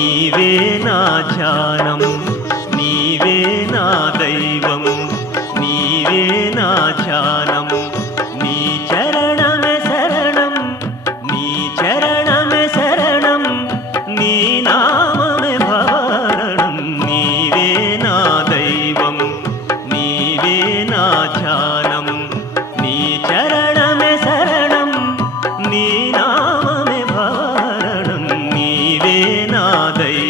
నీవే నా ధ్యానం, నీవే నా దైవం, నీవే నా ధ్యానం. నీ చరణమే శరణం, నీ చరణమే శరణం, నీ నామమే భవరణం. నీవే నా దైవం, నీవే నా ధ్యానం, నీ చరణమే శరణం, నీ నామమే భవరణం. నీవే నా దైవం.